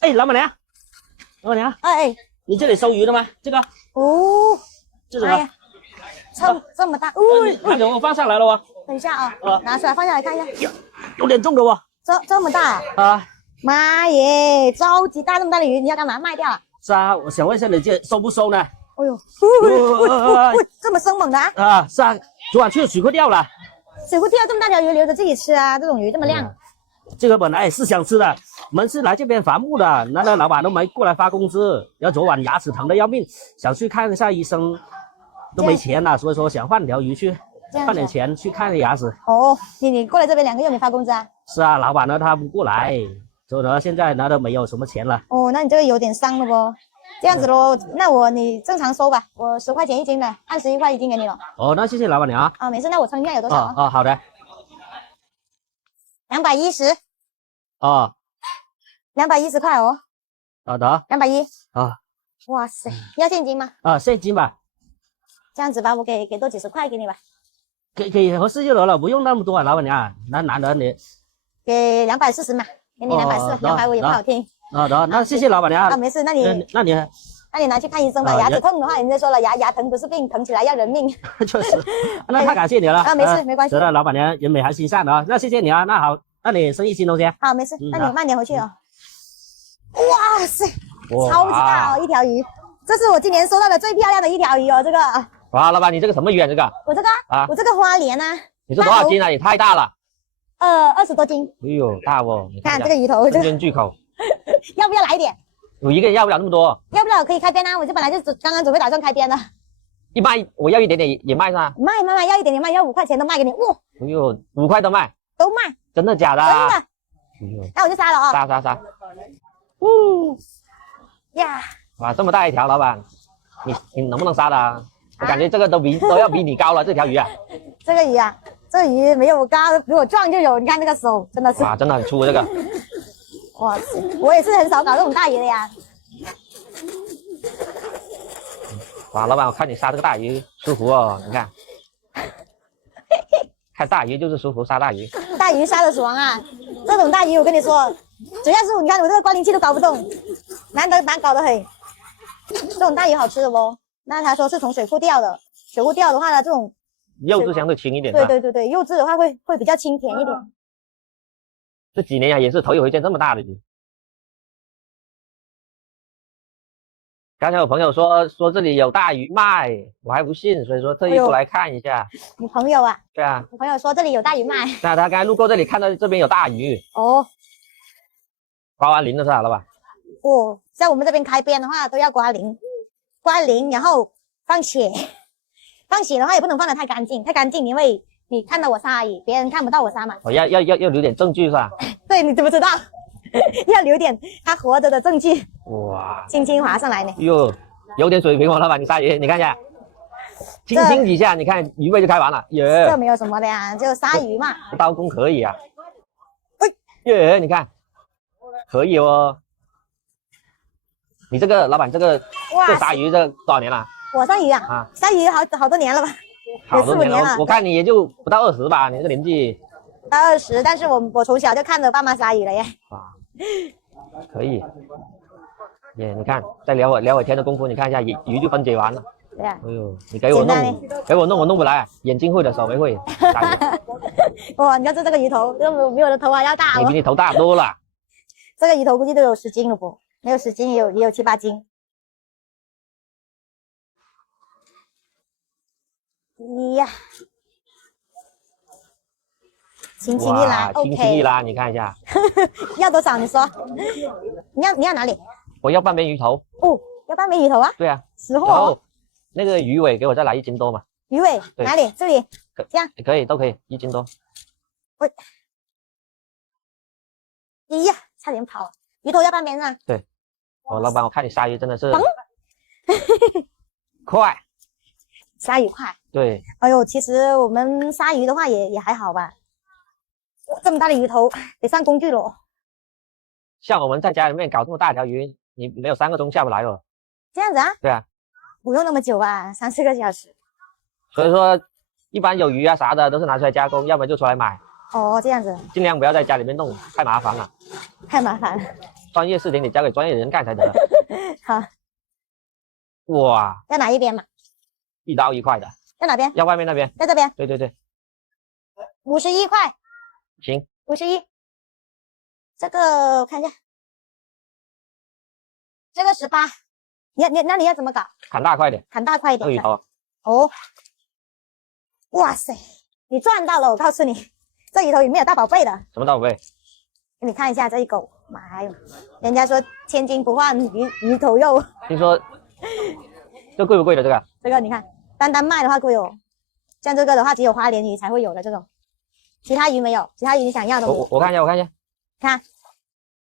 哎，老板娘，老板娘，哎，你这里收鱼的吗？这个哦，这什么？呀，这么大，看着我放上来了哦，等一下啊，拿出来放下来看一下，有点重的哦。这么大啊，妈耶，超级大，这么大的鱼，你要干嘛？卖掉啊？是啊，我想问一下你这收不收呢？哎呦，这么生猛的啊！啊，是啊，昨晚去水库钓了。水库钓这么大条鱼留着自己吃啊，这种鱼这么亮。这个本来是想吃的，我们是来这边伐木的，那个老板都没过来发工资，然后昨晚牙齿疼的要命，想去看一下医生，都没钱了，所以说想换条鱼去，换点钱去看牙齿。哦，你过来这边2个月没发工资啊？是啊，老板呢他不过来，所以呢现在呢都没有什么钱了。哦，那你这个有点伤了不？这样子咯，那你正常收吧，我10块钱1斤的，按11块1斤给你了。哦，那谢谢老板娘啊。啊，没事，那我称一下有多少？哦，好的。210。哦，210块哦。好的。210。啊。哇塞，要现金吗？啊，现金吧。这样子吧，我给多几十块给你吧。给合适就得了，不用那么多啊，老板娘。难得你。给240嘛，给你240，250也不好听。好的，那谢谢老板娘。啊，没事，那你拿去看医生吧。牙齿痛的话，人家说了，牙疼不是病，疼起来要人命。确实，那太感谢你了。啊，没事，没关系。得了，老板娘人美还心善的啊，那谢谢你啊。那好，那你生意兴隆先。好，没事，那你慢点回去哦。哇塞，超级大哦，一条鱼，这是我今年收到的最漂亮的一条鱼哦，这个。哇，老板，你这个什么鱼啊？这个？我这个啊，我这个花鲢啊。你是多少斤啊？也太大了。20多斤。哎呦，大哦！你看这个鱼头，中间巨口。要不要来一点？我一个人要不了那么多。要不了可以开边啊，我就本来就刚刚准备打算开边的。一卖我要一点点也卖是吧？卖，要一点点卖，要5块钱都卖给你。哇！哎呦，5块都卖。都卖。真的假的？真的。哎呦，那我就杀了啊！杀。呀！哇，这么大一条，老板，你能不能杀的啊？我感觉这个都要比你高了，这条鱼啊。这个鱼啊，这个鱼没有我高，比我壮就有。你看这个手，真的是。哇，真的很粗这个。哇塞，我也是很少搞这种大鱼的呀。哇，老板，我看你杀这个大鱼舒服哦，你看。看大鱼就是舒服，杀大鱼。大鱼杀的爽啊！这种大鱼我跟你说，主要是你看我这个关灵器都搞不动，难搞得很。这种大鱼好吃的不？那他说是从水库钓的，水库钓的话呢，这种肉质相对轻一点。对，肉质的话会比较清甜一点。这几年呀，也是头一回见这么大的鱼。刚才有朋友说这里有大鱼卖，我还不信，所以说特意过来看一下。你朋友啊？对啊。我朋友说这里有大鱼卖。那他刚才路过这里，看到这边有大鱼。哦。刮完鳞了是吧，老板？哦，在我们这边开边的话都要刮鳞，然后放血。放血的话也不能放得太干净，因为你看到我杀而已，别人看不到我杀嘛。哦，要留点证据是吧？对，你知不知道？要留点他活着的证据。哇，轻轻划上来呢。哟，有点水平哦，老板，你杀鱼，你看一下，轻轻几下，你看鱼尾就开完了。耶，这没有什么的呀，就杀鱼嘛。刀工可以啊。耶，你看，可以哦。你这个老板，这杀鱼这多少年了？我杀鱼啊？杀鱼好多年了吧？好多年了。我看你也就不到20吧，你这个年纪。到20，但是我从小就看着爸妈杀鱼了耶。啊，可以。耶，你看，再聊会天的功夫，你看一下鱼就分解完了。对啊。哎呦，你给我弄，我弄不来，眼睛会的，手没会。哇，你看这个鱼头，比我的头还要大哦。你比你头大多了。这个鱼头估计都有10斤了不？没有10斤，也有7、8斤。呀，轻轻一拉 ，OK。轻轻一拉，你看一下。要多少？你说。你要哪里？我要半边鱼头。哦，要半边鱼头啊？对啊。实货。然后那个鱼尾给我再来1斤多嘛。鱼尾哪里？这里。这样。可以，都可以，1斤多。喂。哎呀，差点跑。鱼头要半边上。对。哦，老板，我看你杀鱼真的是。快。杀鱼快。对。哎呦，其实我们杀鱼的话也还好吧。这么大的鱼头得上工具了。像我们在家里面搞这么大条鱼，你没有3个钟下不来哦。这样子啊？对啊。不用那么久吧，3、4个小时。所以说，一般有鱼啊啥的都是拿出来加工，要么就出来买。哦，这样子。尽量不要在家里面弄，太麻烦了。太麻烦了。专业事情得交给专业人干才得。好，哇，要哪一边嘛？ 1刀1块的，在哪边？要外面那边。在这边。对对对， 51块。行。 51。这个我看一下，这个18。那你要怎么搞？砍大块点，砍大块一点。这个鱼头。哦。哇塞，你赚到了！我告诉你，这里头有没有大宝贝的？什么大宝贝？给你看一下这一狗，妈呀！人家说千金不换鱼头肉。听说这贵不贵的这个？这个你看，单单卖的话贵哦。像这个的话，只有花鲢鱼才会有的这种，其他鱼没有。其他鱼你想要的我看一下，我看一下。看，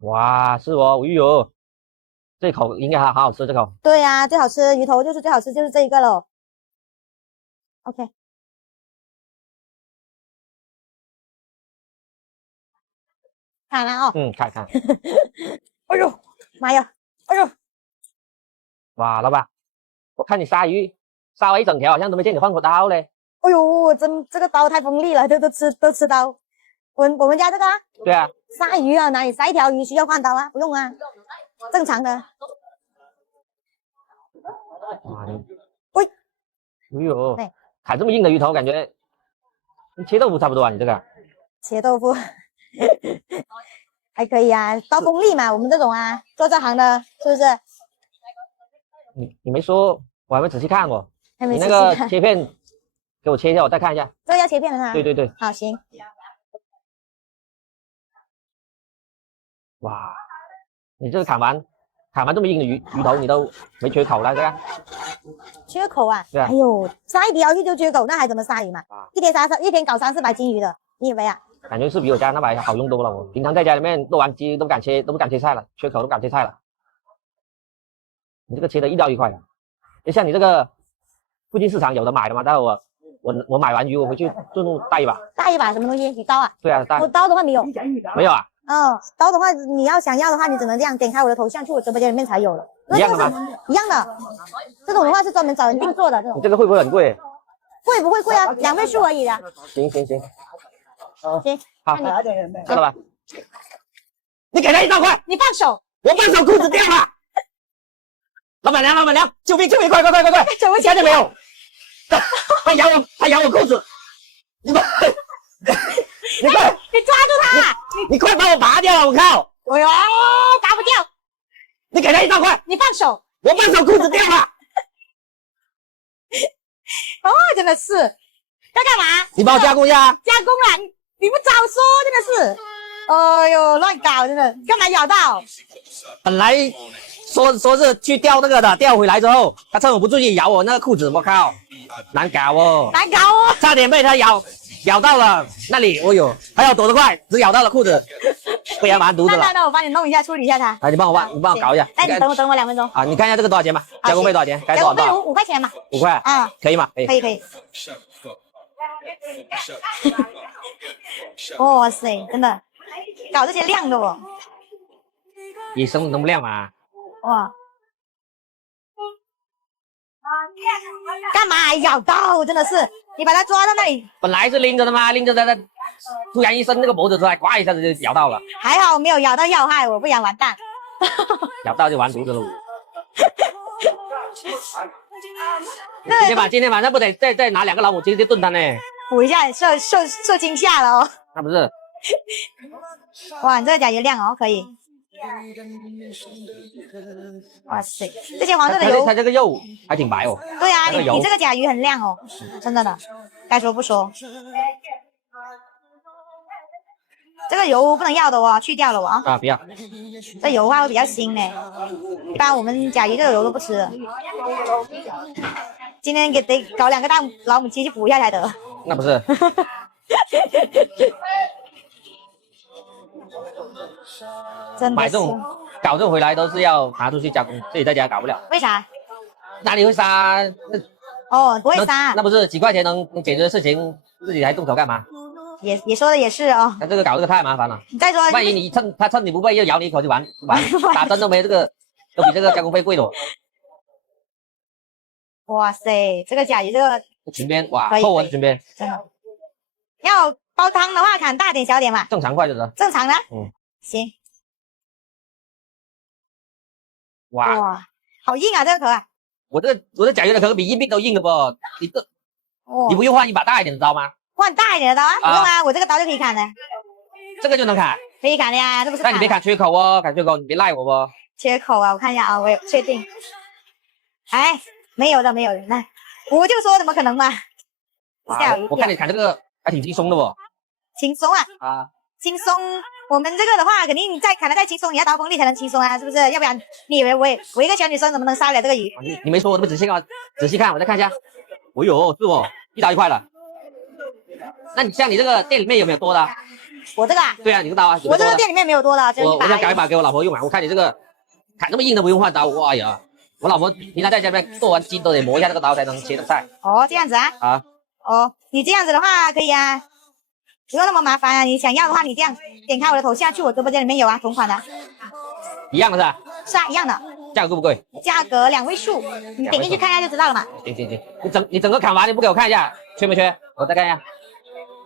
哇，是哦，鱼油，这口应该还好好吃，这口。对呀、最好吃鱼头就是最好吃，就是这一个喽。OK。看了哦。看看。哎呦，妈呀！哎呦，哇，老板，我看你杀鱼杀了一整条，好像都没见你换过刀嘞。哎呦，这个刀太锋利了，都吃刀。我们家这个啊，对啊，杀鱼啊，哪里杀一条鱼需要换刀啊？不用啊，正常的。哇，你，喂，哎呦对，砍这么硬的鱼头，感觉跟切豆腐差不多啊，你这个。切豆腐还可以啊，刀锋利嘛，我们这种啊，做这行的，是不是？你没说，我还没仔细看过。还没你那个仔细看切片给我切一下，我再看一下。这个要切片的是吧？对对对，好，行。哇，你这个砍完这么硬的鱼头，你都没缺口了，这个。缺口啊？对啊哎呦，杀一条鱼就缺口，那还怎么杀鱼嘛？啊一天搞300-400斤鱼的，你以为啊？感觉是比我家那把好用多了。我平常在家里面剁完鸡都不敢切菜了，缺口都不敢切菜了。你这个切的1刀1块的，就像你这个附近市场有的买的嘛，但是我买完鱼我回去顺路带一把。带一把什么东西？你刀啊？对啊，带我刀的话没有。没有啊？哦，刀的话你要想要的话，你只能这样点开我的头像去我直播间里面才有了。一样的吗？一样的，这种的话是专门找人定做的这种。你这个会不会很贵？会不会贵啊？2位数而已的。行，行，好，那你知道吧？你给他1刀块，你放手。我放手裤子掉了。老板娘，救命！快！怎么看见没有？他咬我裤子，你快！你抓住他！你快把我拔掉了！我靠！哎呦，拔不掉！你给他1刀块，你放手！我放手裤子掉了。哦，真的是要干嘛？你帮我加工一下啊。加工了，你不早说，真的是。哎呦，乱搞，真的，干嘛咬到？本来说是去钓那个的，钓回来之后，他趁我不注意咬我那个裤子，我靠，难搞哦，难搞哦！差点被他咬到了那里，哦呦，还要躲得快，只咬到了裤子，不然完犊子了。那我帮你弄一下，处理一下它。来，你帮我搞一下。哎，你等我2分钟。啊，你看一下这个多少钱吧？加工费多少钱？该加工费多少多少？ 5块钱嘛。 5块啊，可以吗？可以。哇塞，真的，搞这些亮的哦。野生能不亮吗？哇！干嘛咬到？真的是，你把它抓到那里。本来是拎着的嘛，拎着的，突然一伸那个脖子出来，呱一下子就咬到了。还好没有咬到要害我，不然完蛋。咬到就完犊子了。今天晚上不得再拿2个老母鸡去炖它呢？补一下，受惊吓了哦。那不是？哇，你这个甲鱼亮哦，可以。哇塞，这些黄色的油，它这个肉还挺白哦。对啊，那个油你这个甲鱼很亮哦，真的。该说不说，这个油不能要的哦，去掉了哦。啊，不要。这油的话会比较腥呢，一般我们甲鱼这个油都不吃。今天得搞2个大老母鸡去补一下才得。那不是。真的是买这种搞这种回来都是要拿出去加工，自己在家搞不了。为啥？哪里会杀？哦，不会杀。那不是几块钱能解决的事情，自己还动手干嘛？也说的也是哦。那这个搞这个太麻烦了。你再说，万一你趁你不备又咬你一口就完，打针都没这个，都比这个加工费贵多。哇塞，这个甲鱼这个裙边哇，可以扣我的裙边。真的。要煲汤的话，砍大点小点嘛。正常块就是。正常的。嗯。行。哇，哇，好硬啊，这个壳啊！我这甲鱼的壳比硬币都硬了不？你这哦你，不用换一把大一点的刀吗？换大一点的刀啊？不用啊，我这个刀就可以砍的，这个就能砍，可以砍的呀，这不是砍的但你别砍缺口哦，砍缺口你别赖我不？缺口啊？我看一下啊，我有确定。哎，没有的，没有的，那我就说怎么可能嘛？吓我一跳我看你砍这个还挺轻松的不？轻松啊，啊，轻松。我们这个的话，肯定再砍得再轻松，你要刀锋利才能轻松啊，是不是？要不然你以为我一个小女生怎么能杀得了这个鱼？你没说我都不仔细看，仔细看我再看一下。哦呦，是哦，一刀1块了。那你像你这个店里面有没有多的啊？我这个啊，对啊，你这刀啊，有没有多的我这个店里面没有多的，只有一把。我想搞一把给我老婆用啊。我看你这个砍这么硬都不用换刀，哇呀！我老婆平常在家里面做完鸡都得磨一下这个刀才能切的菜哦，这样子啊？啊。哦，你这样子的话可以啊，不用那么麻烦啊。你想要的话，你这样点开我的头像，去我直播间里面有啊，同款的。一样的是吧？是啊，一样的，价格贵不贵？价格2位数，你点进去看一下就知道了嘛。行，你整个砍完你不给我看一下，缺没缺？我再看一下。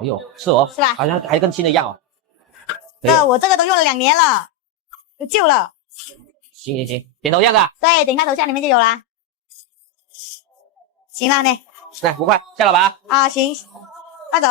哎呦，是哦，是吧好像还跟新的一样哦。我这个都用了2年了，就旧了。行，点头像是吧？对，点开头像里面就有啦。行了呢。来5块，下老板啊。啊，行，快走。